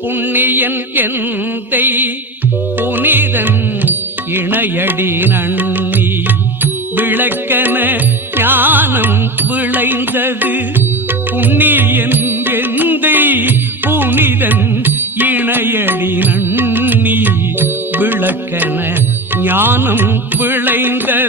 புண்ணியன் எந்தை புனிதன் இணையடி நன்னி விளக்கன ஞானம் விளைந்தது. புண்ணியன் எந்தை புனிதன் இணையடி நன்னி விளக்கன ஞானம் விளைந்தது.